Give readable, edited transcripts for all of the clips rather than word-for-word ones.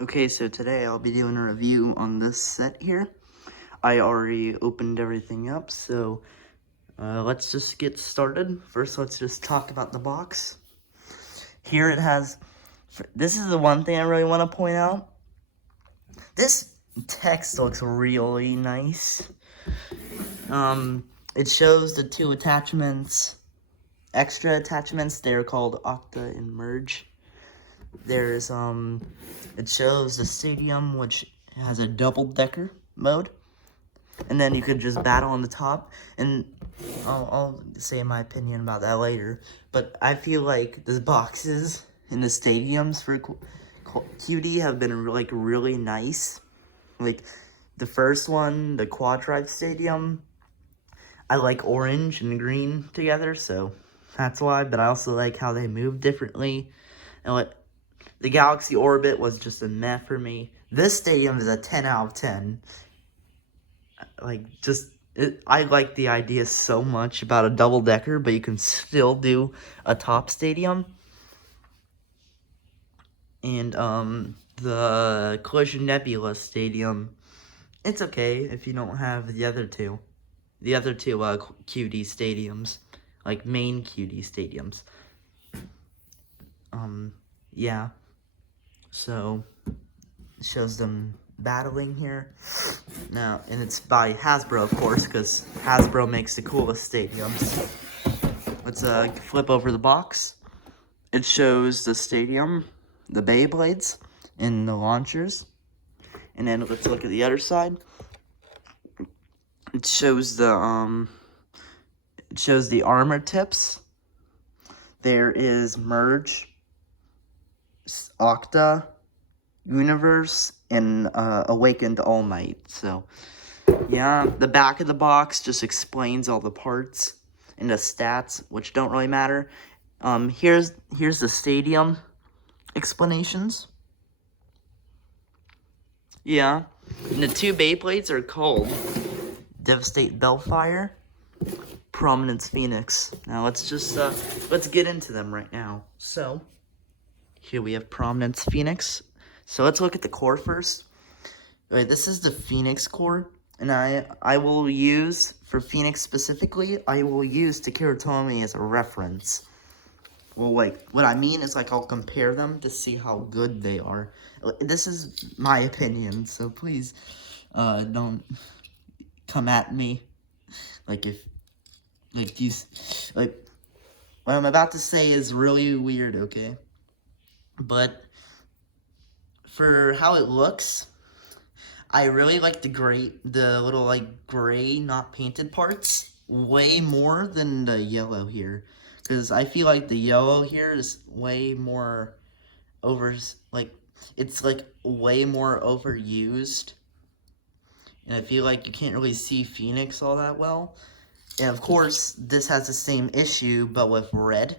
Okay, so today I'll be doing a review on this set here. I already opened everything up, so let's just get started. First, let's just talk about the box. Here it has, this is the one thing I really want to point out. This text looks really nice. It shows the two attachments, extra attachments. They're called Octa and Merge. There's, it shows the stadium, which has a double-decker mode. And then you could just battle on the top. And I'll say my opinion about that later. But I feel like the boxes in the stadiums for QD have been, like, really nice. Like, the first one, the Quad Drive Stadium, I like orange and green together, so that's why. But I also like how they move differently. And what the Galaxy Orbit was just a meh for me. This stadium is a 10 out of 10. Like, I like the idea so much about a double-decker, but you can still do a top stadium. And, the Collision Nebula Stadium, it's okay if you don't have the other two. The other two, QD stadiums. Like, main QD stadiums. Yeah. So, it shows them battling here. Now, and it's by Hasbro, of course, because Hasbro makes the coolest stadiums. Let's flip over the box. It shows the stadium, the Beyblades, and the launchers. And then let's look at the other side. It shows the armor tips. There is Merge, Octa, Universe, and Awakened All Might. So, yeah, the back of the box just explains all the parts and the stats, which don't really matter. Here's the stadium explanations. Yeah, and the two Beyblades are called Devastate Bellfire, Prominence Phoenix. Now let's get into them right now. So, here we have Prominence Phoenix. So let's look at the core first. Right, this is the Phoenix core, and I will use, for Phoenix specifically, I will use Takara Tomy as a reference. Well, like, what I mean is, like, I'll compare them to see how good they are. This is my opinion, so please, don't come at me. Like, what I'm about to say is really weird, okay? But, for how it looks, I really like the little, like, gray, not painted parts way more than the yellow here. Because I feel like the yellow here is way more it's, like, way more overused. And I feel like you can't really see Phoenix all that well. And, of course, this has the same issue, but with red.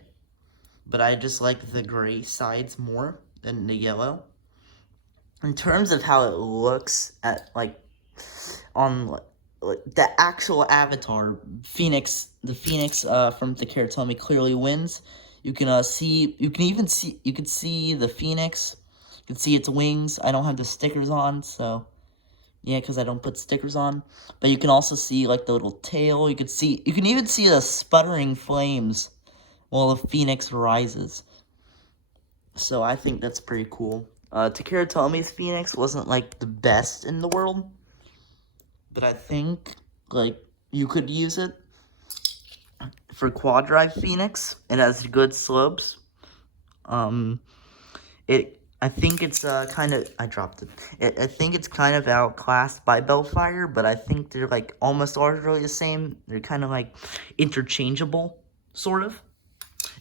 But I just like the gray sides more than the yellow. In terms of how it looks at, like, on the actual avatar, Phoenix, the Phoenix from the Takara clearly wins. You can see the Phoenix. You can see its wings. I don't have the stickers on, so yeah, because I don't put stickers on. But you can also see, like, the little tail. You can even see the sputtering flames while the Phoenix rises. So I think that's pretty cool. Takara Tomi's Phoenix wasn't, like, the best in the world, but I think, like, you could use it for Quad Drive Phoenix. It has good slopes. I think it's kind of, I dropped it. I think it's kind of outclassed by Bellfire, but I think they're, like, almost largely the same. They're kind of, like, interchangeable, sort of.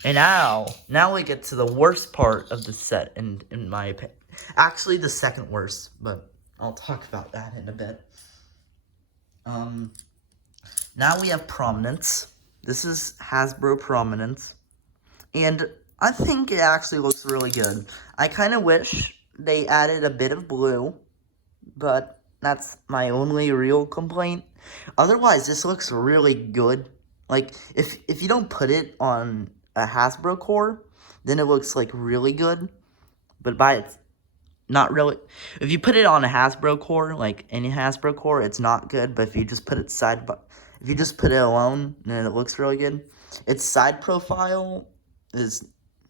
And now we get to the worst part of the set, in my opinion. Actually, the second worst, but I'll talk about that in a bit. Now we have Prominence. This is Hasbro Prominence. And I think it actually looks really good. I kind of wish they added a bit of blue, but that's my only real complaint. Otherwise, this looks really good. Like, if you don't put it on a Hasbro core, then it looks, like, really good. But not really. If you put it on a Hasbro core, like any Hasbro core, it's not good. But if you just put it if you just put it alone, then it looks really good. Its side profile is,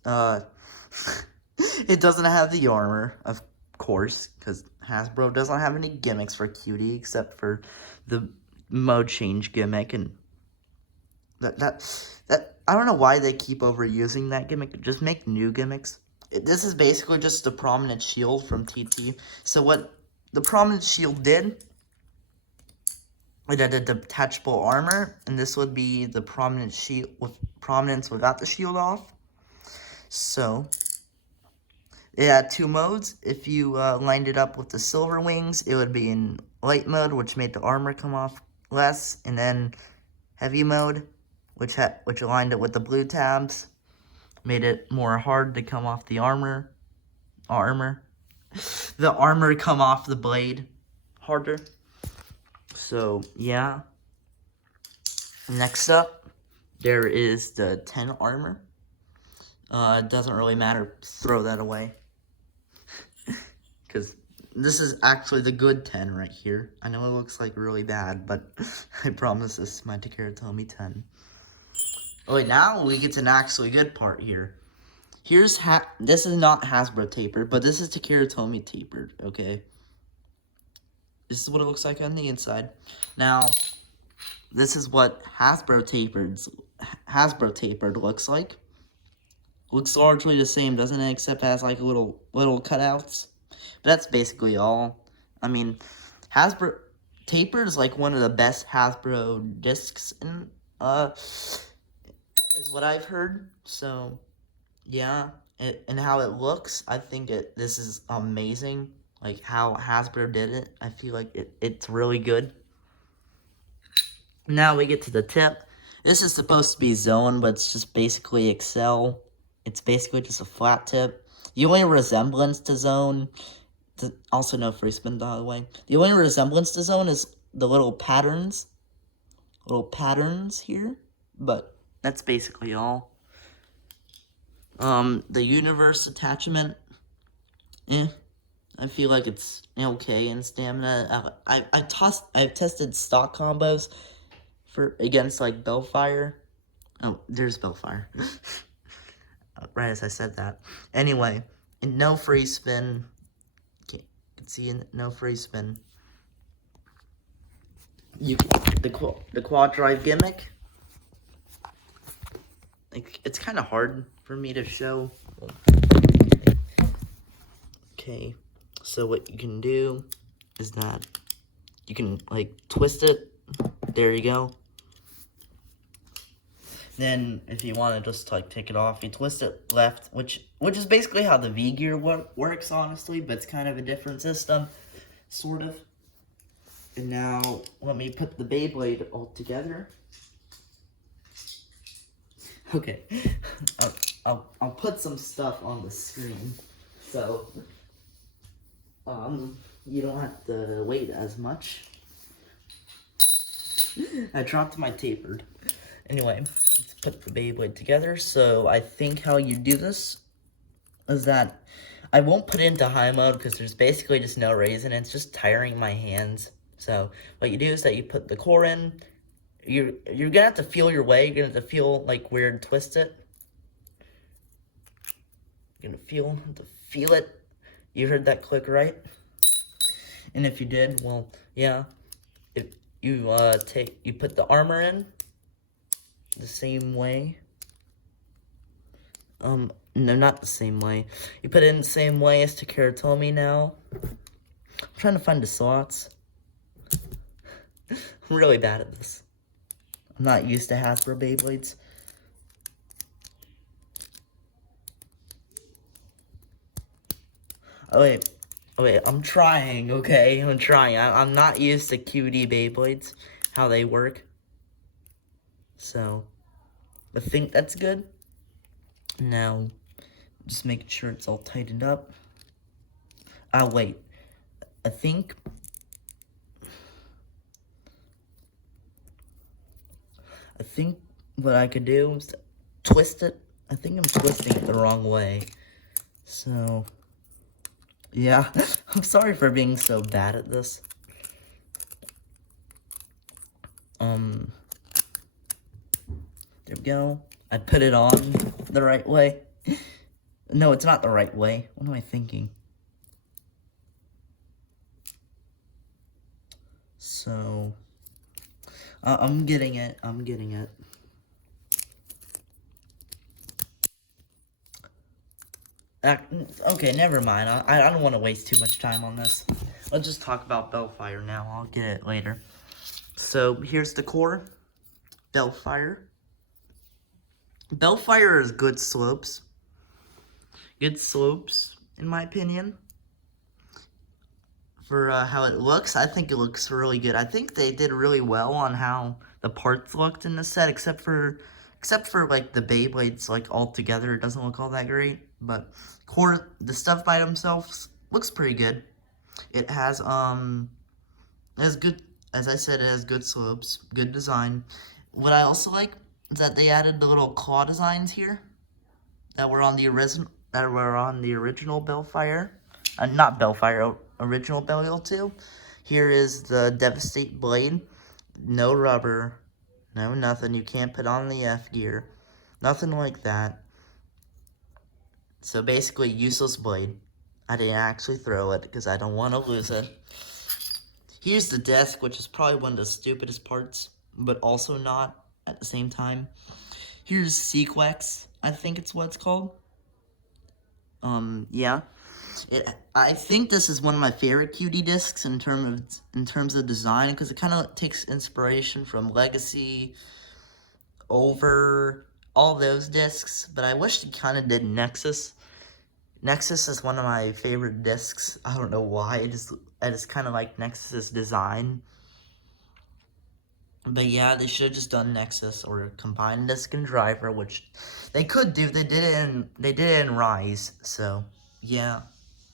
it doesn't have the armor, of course, because Hasbro doesn't have any gimmicks for Cutie except for the mode change gimmick, and that I don't know why they keep overusing that gimmick. Just make new gimmicks. This is basically just the prominent shield from TT. So what the prominent shield did, it had a detachable armor, and this would be the prominent shield with prominence without the shield off. So it had two modes. If you lined it up with the silver wings, it would be in light mode, which made the armor come off less, and then heavy mode, which aligned it with the blue tabs, made it more hard to come off the armor. The armor come off the blade harder. So, yeah. Next up, there is the 10 armor. It doesn't really matter. Throw that away. Because this is actually the good 10 right here. I know it looks like really bad, but I promise this is my Takara Tomy 10. Okay, now we get to an actually good part here. This is not Hasbro tapered, but this is Takara Tomy tapered, okay? This is what it looks like on the inside. Now, this is what Hasbro tapered looks like. Looks largely the same, doesn't it? Except it has like little cutouts. But that's basically all. I mean, Hasbro tapered is like one of the best Hasbro discs in is what I've heard. So, yeah, and how it looks, I think this is amazing. Like how Hasbro did it, I feel like it's really good. Now we get to the tip. This is supposed to be Zone, but it's just basically Excel. It's basically just a flat tip. The only resemblance to Zone, also no free spin, by the way. The only resemblance to Zone is the little patterns here, but that's basically all. The universe attachment, I feel like it's okay in stamina. I've tested stock combos against like Bellfire. Oh, there's Bellfire. Right as I said that. Anyway, in no free spin. You can see in no free spin. The quad drive gimmick. Like, it's kind of hard for me to show. Okay, so what you can do is that you can like twist it. There you go. Then if you want to just like take it off, you twist it left, which is basically how the V gear works, honestly, but it's kind of a different system, sort of. And now let me put the Beyblade all together. Okay, I'll put some stuff on the screen, so you don't have to wait as much. I dropped my tapered. Anyway, let's put the Beyblade together. So I think how you do this is that I won't put it into high mode because there's basically just no reason. It's just tiring my hands. So what you do is that you put the core in. You're gonna have to feel your way. You're gonna have to feel like where to twist it. You're gonna have to feel it. You heard that click, right? And if you did, well, yeah. If you you put the armor in the same way. No, not the same way. You put it in the same way as Takara Tomy now. I'm trying to find the slots. I'm really bad at this. I'm not used to Hasbro Beyblades. Oh wait, I'm trying, okay? I'm trying. I'm not used to QD Beyblades, how they work. So, I think that's good. Now, just making sure it's all tightened up. Wait. I think what I could do is twist it. I think I'm twisting it the wrong way. So, Yeah, I'm sorry for being so bad at this. There we go. I put it on the right way. No, it's not the right way. What am I thinking? So, I'm getting it. I'm getting it. Okay, never mind. I don't want to waste too much time on this. Let's just talk about Bellfire now. I'll get it later. So, here's the core. Bellfire. Bellfire is good slopes. Good slopes, in my opinion. For how it looks, I think it looks really good. I think they did really well on how the parts looked in the set, except for like the Beyblades, like all together, it doesn't look all that great. But the stuff by themselves looks pretty good. It has good, as I said, it has good slopes, good design. What I also like is that they added the little claw designs here that were on the original Bellfire. Not Bellfire, original Belial 2. Here is the Devastate Blade. No rubber, no nothing. You can't put on the F gear. Nothing like that. So basically, useless blade. I didn't actually throw it because I don't want to lose it. Here's the desk, which is probably one of the stupidest parts, but also not at the same time. Here's Sequex, I think it's what it's called. Yeah. I think this is one of my favorite QD discs in terms of design, because it kind of takes inspiration from Legacy, Over, all those discs. But I wish it kind of did Nexus. Nexus is one of my favorite discs. I don't know why. I just kind of like Nexus's design. But yeah, they should have just done Nexus or combined disc and driver, which they could do. They did it in Rise. So yeah.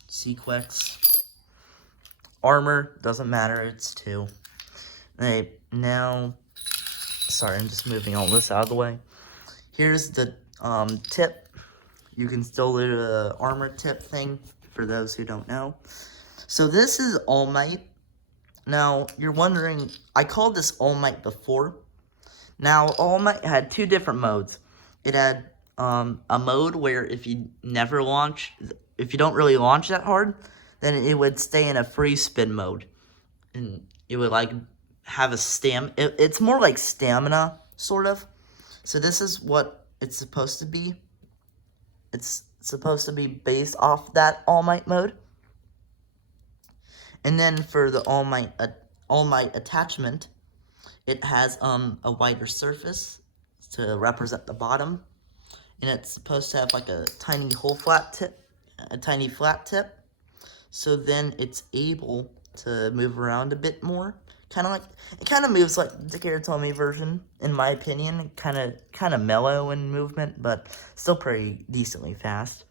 Sequex. Armor, doesn't matter, it's 2. Okay, now, sorry, I'm just moving all this out of the way. Here's the tip. You can still do the armor tip thing, for those who don't know. So this is All Might. Now, you're wondering, I called this All Might before. Now, All Might had 2 different modes. It had a mode where if you don't really launch that hard, then it would stay in a free spin mode. And it would like have a it's more like stamina, sort of. So this is what it's supposed to be. It's supposed to be based off that All Might mode. And then for the All Might attachment, it has a wider surface to represent the bottom. And it's supposed to have like a tiny flat tip. So then it's able to move around a bit more. It kind of moves like the Kiritomi version, in my opinion. Kind of mellow in movement, but still pretty decently fast.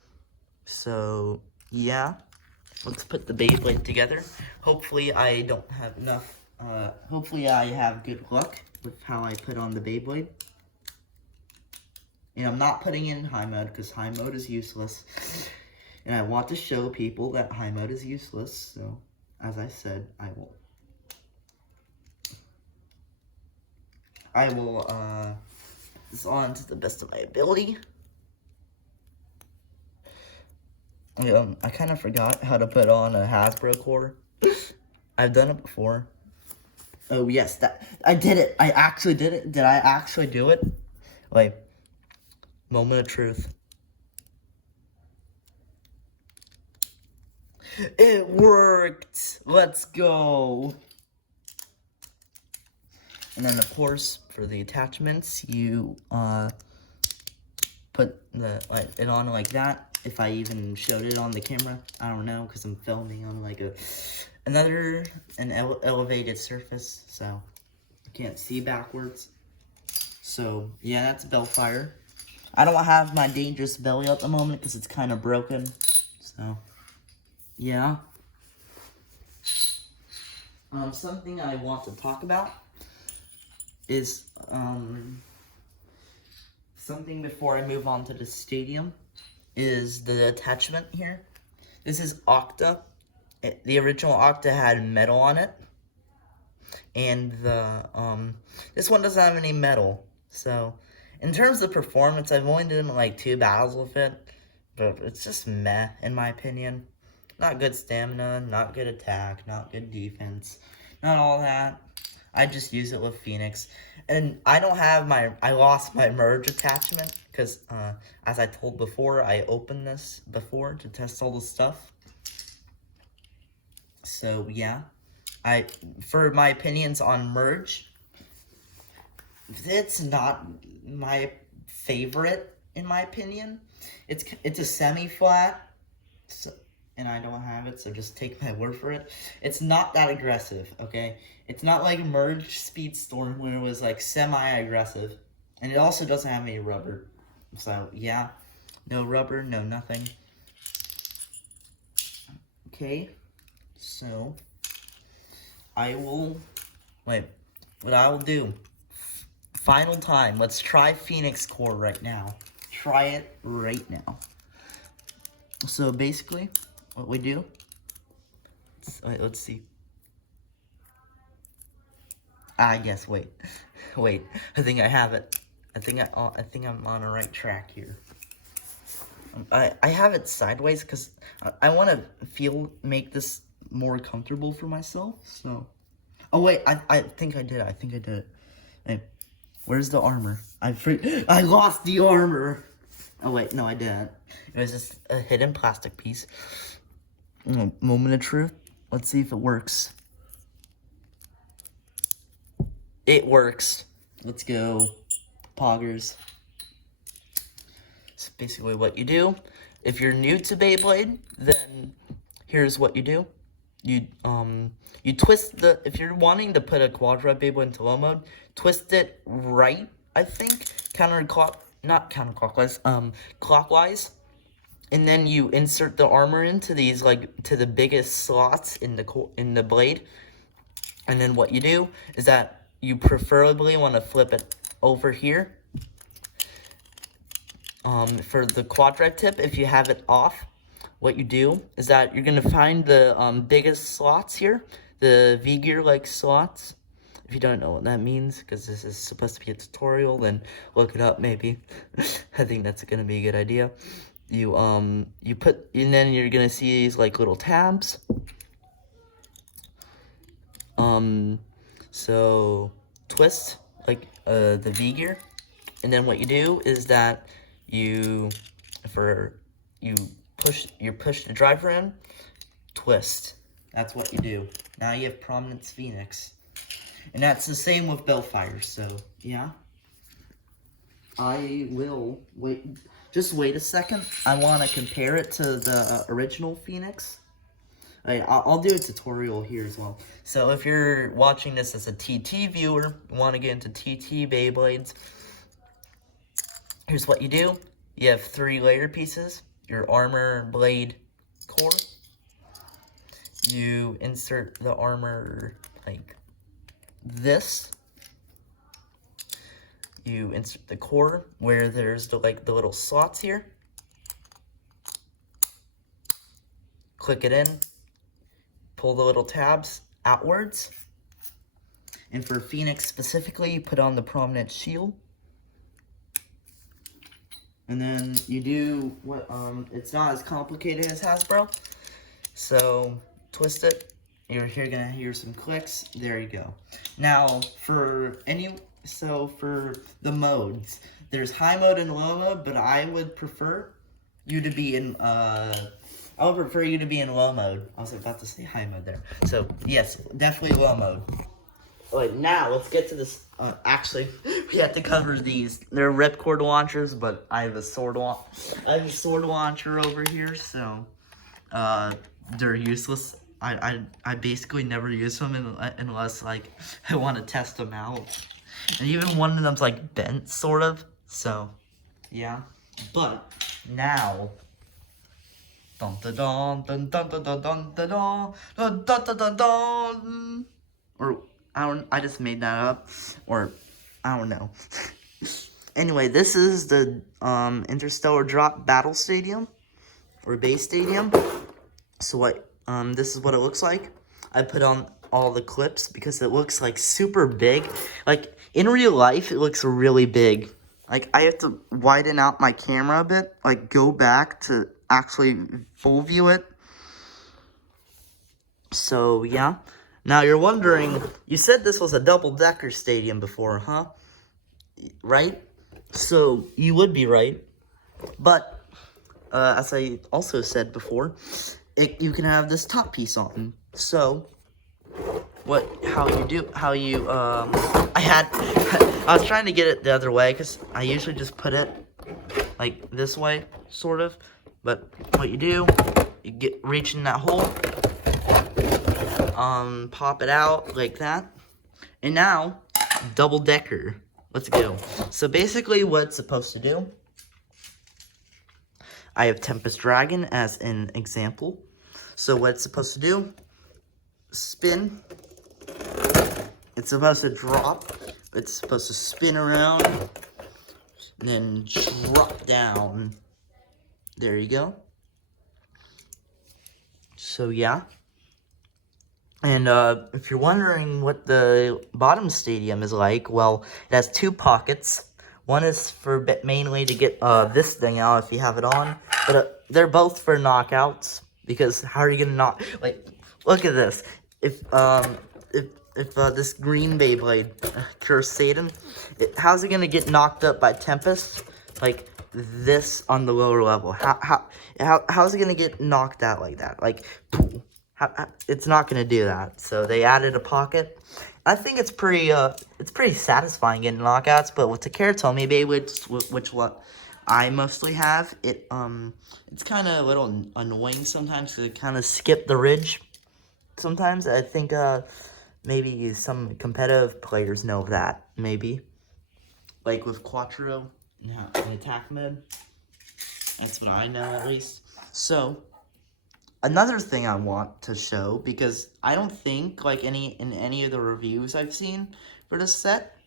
So yeah, let's put the Beyblade together. Hopefully I don't have enough. Hopefully I have good luck with how I put on the Beyblade. And I'm not putting it in high mode because high mode is useless. And I want to show people that high mode is useless. So, as I said, I will, this on to the best of my ability. I kind of forgot how to put on a Hasbro core. I've done it before. Oh, yes, I did it. I actually did it. Did I actually do it? Wait. Moment of truth. It worked! Let's go! And then, of course, for the attachments, you, put it on like that. If I even showed it on the camera, I don't know, because I'm filming on, like, an elevated surface, so you can't see backwards. So, yeah, that's Bellfire. I don't have my Dangerous Belly at the moment, because it's kind of broken, so... Yeah. Something I want to talk about is, something before I move on to the stadium is the attachment here. This is Octa. The original Octa had metal on it. And this one doesn't have any metal. So, in terms of performance, I've only done like 2 battles with it. But it's just meh, in my opinion. Not good stamina, not good attack, not good defense. Not all that. I just use it with Phoenix. And I don't have I lost my merge attachment. Because, as I told before, I opened this before to test all the stuff. So, yeah. For my opinions on merge, it's not my favorite, in my opinion. It's a semi-flat, so, and I don't have it, so just take my word for it. It's not that aggressive, okay? It's not like Merge Speedstorm where it was like semi-aggressive. And it also doesn't have any rubber. So, yeah. No rubber, no nothing. Okay. So, what I will do, final time, let's try Phoenix Core right now. Try it right now. So basically, what we do, let's see. I guess, wait, I think I have it. I think I'm on the right track here. I have it sideways because I want to make this more comfortable for myself, so. Oh wait, I think I did it. Hey, where's the armor? I lost the armor. Oh wait, no I didn't. It was just a hidden plastic piece. Moment of truth. Let's see if it works. It works. Let's go, poggers. So basically what you do, if you're new to Beyblade, then here's what you do. You twist if you're wanting to put a Quadra Beyblade into low mode, twist it right, I think, not counterclockwise, clockwise, and then you insert the armor into these, to the biggest slots in the blade, and then what you do is that you preferably want to flip it over here. For the Quadra tip, if you have it off, what you do is that you're going to find the biggest slots here, the V-gear-like slots. If you don't know what that means, because this is supposed to be a tutorial, then look it up maybe. I think that's going to be a good idea. And then you're going to see these little tabs. So twist the V-gear, and then what you do is that you push the driver in, twist. That's what you do. Now you have Prominence Phoenix. And that's the same with Bellfire, so yeah. I will just wait a second. I want to compare it to the original Phoenix. I'll do a tutorial here as well. So if you're watching this as a TT viewer, want to get into TT Beyblades, here's what you do. You have 3 layer pieces, your armor, blade, core. You insert the armor like this. You insert the core where there's the little slots here. Click it in. Pull the little tabs outwards. And for Phoenix specifically, you put on the prominent shield. And then you do what, it's not as complicated as Hasbro. So, twist it. You're gonna hear some clicks. There you go. Now, for the modes, there's high mode and low mode, but I would prefer you to be in, low mode. I was about to say high mode there. So, yes, definitely low mode. Alright, now let's get to this. Actually, we have to cover these. They're ripcord launchers, but I have a sword launcher over here, so they're useless. I basically never use them unless I want to test them out. And even one of them's bent, sort of. So, yeah. But now, dun dun dun dun dun dun dun dun dun dun dun dun dun. Or I just made that up, or I don't know. Anyway, this is the Interstellar Drop Battle Stadium, or Base Stadium. So this is what it looks like. I put on all the clips because it looks like super big. Like in real life, it looks really big. Like I have to widen out my camera a bit, like go back to actually full view it. So yeah. Now you're wondering, you said this was a double-decker stadium before, huh? Right? So you would be right. But as I also said before, you can have this top piece on. So I was trying to get it the other way because I usually just put it like this way, sort of. But what you do, you reach in that hole, pop it out like that, and now double decker. Let's go. So basically, what it's supposed to do, I have Tempest Dragon as an example. So what it's supposed to do, spin. It's supposed to drop. It's supposed to spin around and then drop down. There you go. So yeah. And if you're wondering what the bottom stadium is like, well, it has two pockets. One is for mainly to get this thing out if you have it on, but they're both for knockouts, because how are you gonna knock? Like, look at this. If this green Beyblade, Curse Satan, how's it gonna get knocked up by Tempest? Like this on the lower level. How's it gonna get knocked out like that? Like, it's not gonna do that. So they added a pocket. I think it's pretty satisfying getting knockouts. But with the Karatomi Beyblades, which what I mostly have, it's kind of a little annoying sometimes because it kind of skip the ridge. Sometimes I think maybe some competitive players know that, maybe. Like with Quattro in attack mode. That's what I know, at least. So, another thing I want to show, because I don't think, like, in any of the reviews I've seen for this set,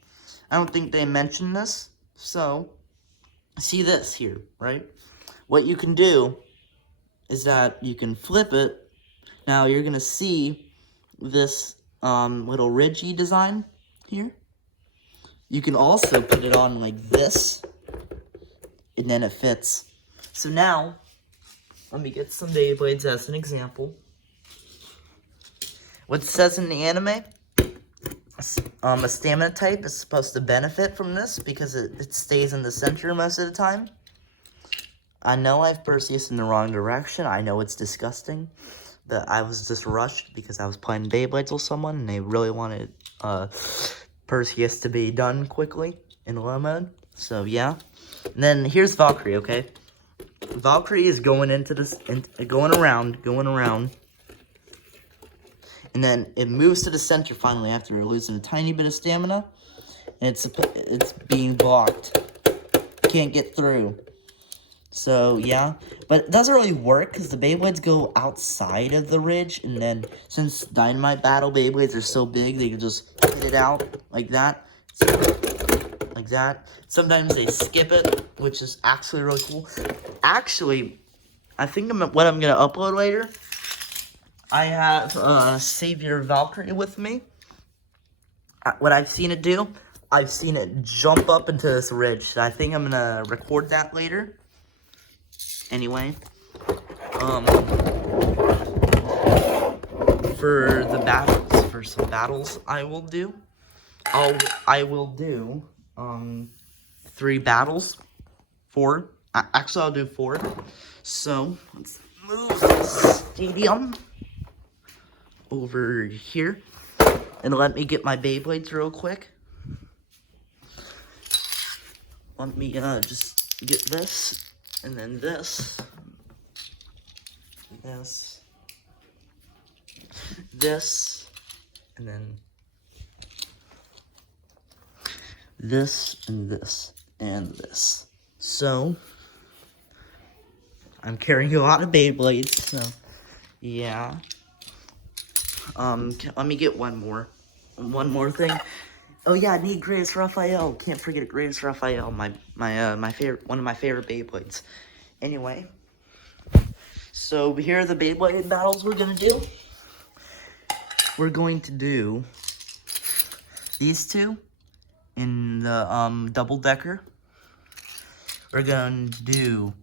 I don't think they mentioned this. So, see this here, right? What you can do is that you can flip it. Now, you're going to see this little ridgy design here. You can also put it on like this, and then it fits. So now, let me get some Beyblades as an example. What it says in the anime, a stamina type is supposed to benefit from this because it stays in the center most of the time. I know I've Perseus in the wrong direction. I know it's disgusting. But I was just rushed because I was playing Beyblades with someone and they really wanted Perseus to be done quickly in low mode. So yeah. And then here's Valkyrie, okay? Valkyrie is going into this, going around. And then it moves to the center finally after losing a tiny bit of stamina. And it's being blocked. Can't get through. So, yeah. But it doesn't really work because the Beyblades go outside of the ridge. And then, since Dynamite Battle Beyblades are so big, they can just hit it out like that. Like that. Sometimes they skip it, which is actually really cool. Actually, I think what I'm going to upload later, I have Savior Valkyrie with me. What I've seen it do, I've seen it jump up into this ridge. So I think I'm going to record that later. Anyway, for the battles, for some battles I will do, I will do 3 battles, 4. Actually, I'll do 4. So let's move the stadium over here, and let me get my Beyblades real quick. Let me just get this. And then this, and then this, and this, and this. So, I'm carrying a lot of Beyblades, so, yeah. Let me get one more thing. Oh yeah, I need Greatest Raphael. Can't forget Greatest Raphael, my favorite, one of my favorite Beyblades. Anyway, So here are the Beyblade battles we're gonna do. We're going to do these two in the double-decker. We're going to do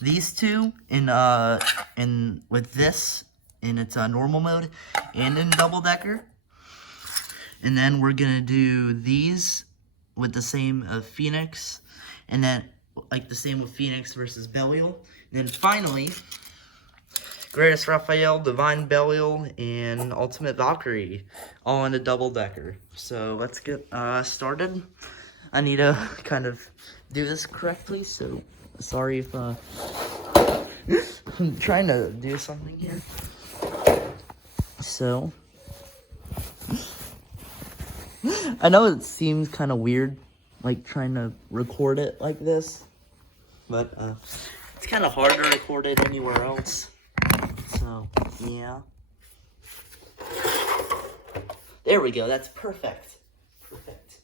these two in with this in its normal mode and in double-decker. And then we're gonna do these with the same pheonix, and then like the same with pheonix versus Belial. And then finally, Greatest Raphael, Divine Belial, and Ultimate Valkyrie, all in a double-decker. So let's get started. I need to kind of do this correctly, so sorry if I'm trying to do something here. So I know it seems kind of weird, like trying to record it like this, but it's kind of hard to record it anywhere else. So yeah, there we go. That's perfect. Perfect.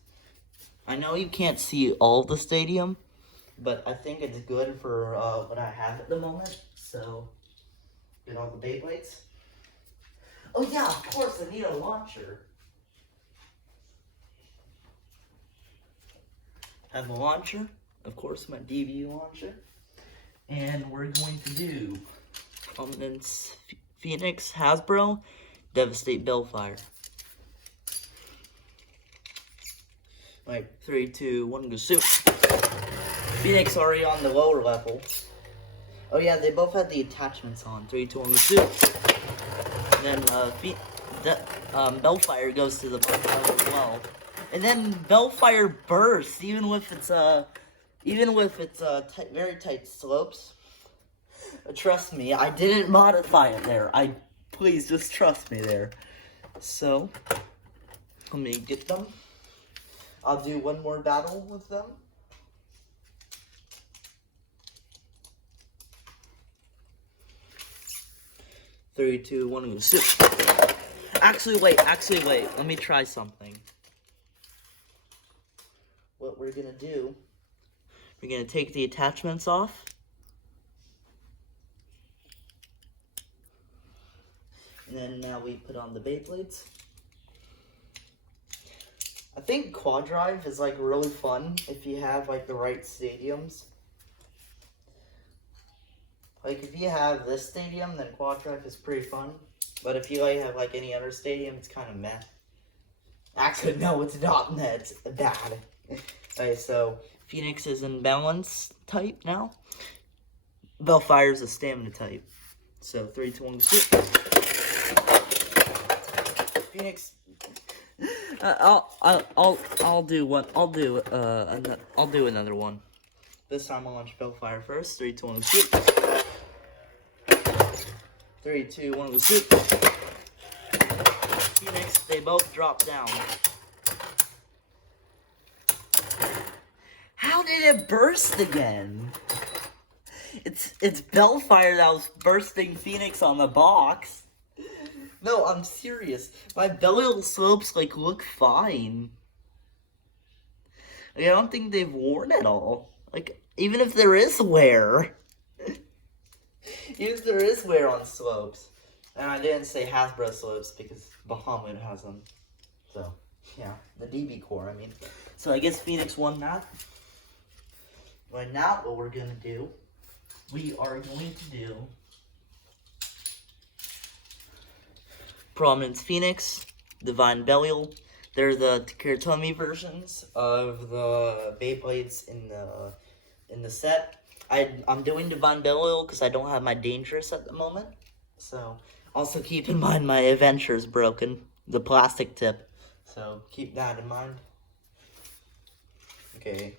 I know you can't see all the stadium, but I think it's good for what I have at the moment. So get all the Beyblades. Oh yeah, of course I need a launcher. Have a launcher, of course, my DV launcher, and we're going to do Prominence pheonix Hasbro Devastate Bellfire. Like 3, 2, 1, go shoot. Pheonix already on the lower level. Oh yeah, they both had the attachments on. 3, 2, 1, go shoot. And then Bellfire goes to the bottom level as well. And then Bellfire bursts, even with its very tight slopes. Trust me, I didn't modify it there. Please just trust me there. So let me get them. I'll do one more battle with them. Three, two, one, go sit. Actually, wait. Let me try something. What we're gonna do, we're gonna take the attachments off. And then now we put on the Beyblades. I think Quad Drive is like really fun if you have like the right stadiums. Like if you have this stadium, then Quad Drive is pretty fun. But if you like have like any other stadium, it's kind of meh. Actually, no, it's not meh. It's bad. Okay, so Pheonix is in balance type now. Bellfire is a stamina type. So 3, 2, 1, go shoot. Pheonix. I'll do one. I'll do another one. This time I'll launch Bellfire first. 3, 2, 1, go shoot. 3, 2, 1, go shoot. Pheonix, they both drop down. How did it burst again? It's Bellfire that was bursting Pheonix on the box. No, I'm serious. My Belial slopes like look fine. Like, I don't think they've worn at all. Like even if there is wear. Even if there is wear on slopes. And I didn't say Hasbro slopes because Bahamut has them. So yeah, the DB core, I mean. So I guess Pheonix won that. Right now, what we're going to do, we are going to do Prominence Pheonix, Divine Belial. They're the Takiratomi versions of the Beyblades in the set. I'm doing Divine Belial because I don't have my Dangerous at the moment. So also keep in mind my Adventure's broken, the plastic tip. So keep that in mind. Okay.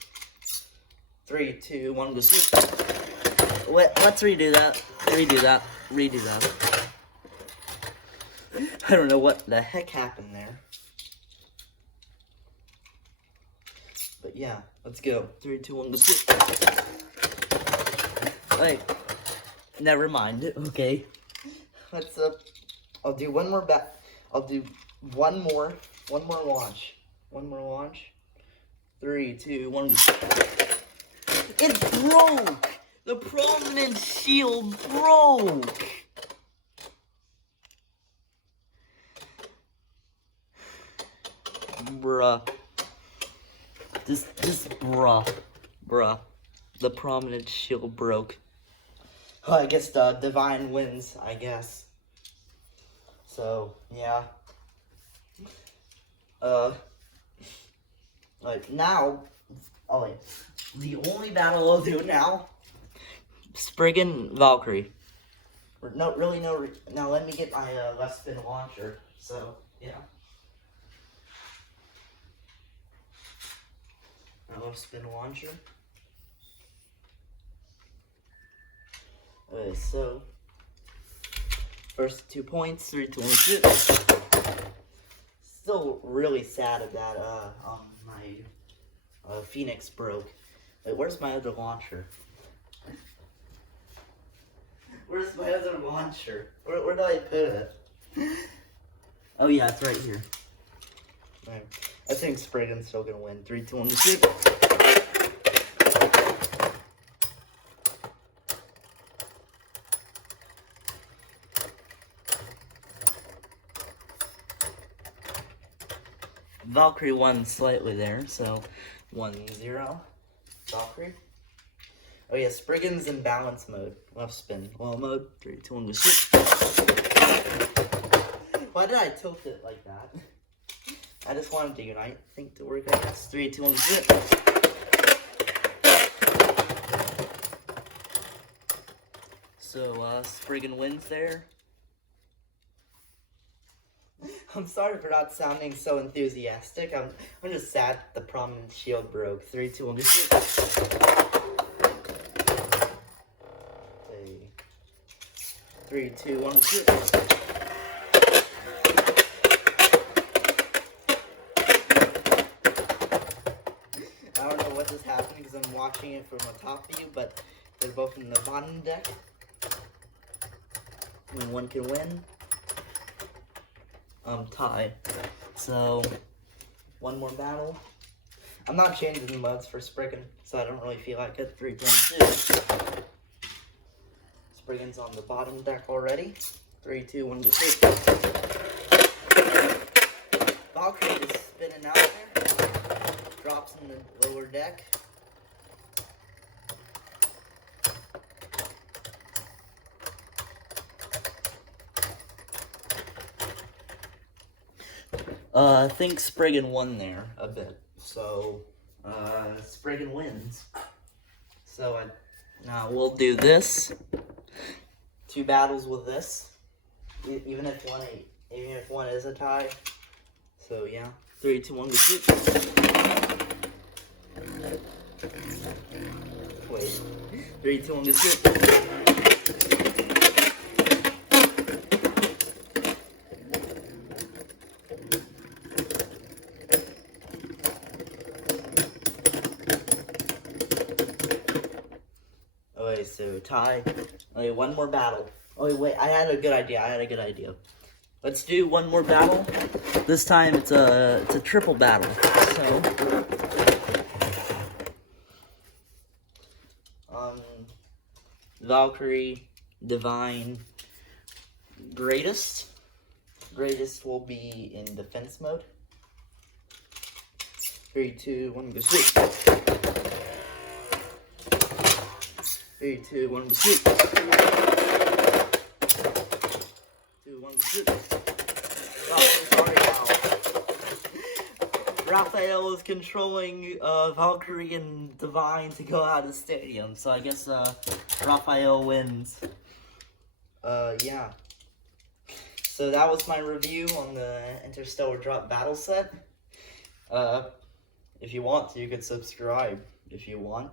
3, 2, 1, go shoot. Let's redo that. Redo that. I don't know what the heck happened there. But yeah, let's go. 3, 2, 1, go shoot. Wait. Never mind. Okay. Let's I'll do one more I'll do one more launch. One more launch. 3, 2, 1, go shoot. It broke! The prominent shield broke! Bruh. Bruh. The prominent shield broke. Well, I guess the divine wins, I guess. So, yeah. Like, now, oh wait, the only battle I'll do now, Spriggan Valkyrie. Now let me get my left spin launcher, so, yeah. My left spin launcher. Okay, so, first 2 points, 3, 2, 1, 2. Still really sad that my pheonix broke. Wait, where's my other launcher? Where's my other launcher? Where did I put it? Oh yeah, it's right here. Right. I think Spriggan's still gonna win. 3, 2, 1, 2. Valkyrie won slightly there, so 1-0. Valkyrie. Oh yeah, Spriggan's in balance mode. Left spin. Low mode. 3, 2, 1, shoot. Why did I tilt it like that? I just wanted to unite. I think to work, I guess. 3, 2, 1, shoot. So, Spriggan wins there. I'm sorry for not sounding so enthusiastic. I'm just sad the prominent shield broke. 3, 2, 1, shoot. Okay. 3, 2, 1, shoot. I don't know what just happened because I'm watching it from the top view, but they're both in the bottom deck. And one can win. Tie. So, one more battle. I'm not changing the modes for Spriggan, so I don't really feel like it. 3, 2, 1, 2. Spriggan's on the bottom deck already. 3, 2, 1, 2. Valkyrie is spinning out there. Drops in the lower deck. I think Spriggan won there a bit, so Spriggan wins. So now we'll do this. 2 battles with this, even if one is a tie. So yeah, 3, 2, 1, go shoot. Wait, 3, 2, 1, go shoot. So tie. Okay, one more battle. Oh wait, I had a good idea. Let's do one more battle. This time it's a triple battle. So Valkyrie, Divine, Greatest. Greatest will be in defense mode. 3, 2, 1, go sweep. 3, 2, 1, shoot. 2, 1, shoot. Oh, sorry, Raphael is controlling Valkyrie and Divine to go out of the stadium, so I guess Raphael wins. Yeah. So that was my review on the Interstellar Drop battle set. If you want to, you could subscribe if you want.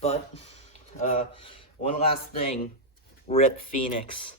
But one last thing, rip pheonix.